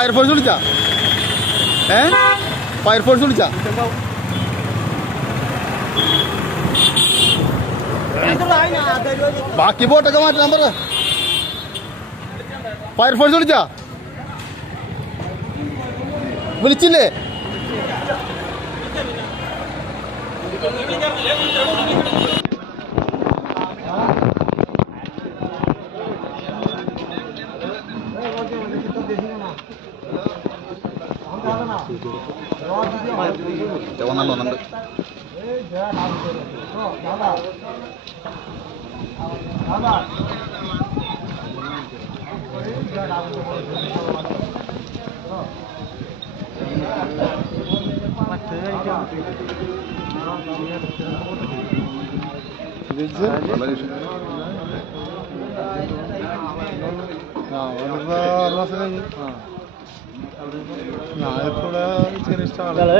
Fire force വിളിച്ചാ? Fire force വിളിച്ചാ? ബാക്കി ബോട്ടൊക്കെ മാറ്റാൻ പറ. ഫയർഫോഴ്സ് വിളിച്ചാ? വിളിച്ചില്ലേ? വന്നുണ്ട്. ഞാനിപ്പോ ചെറിയ സ്റ്റാള്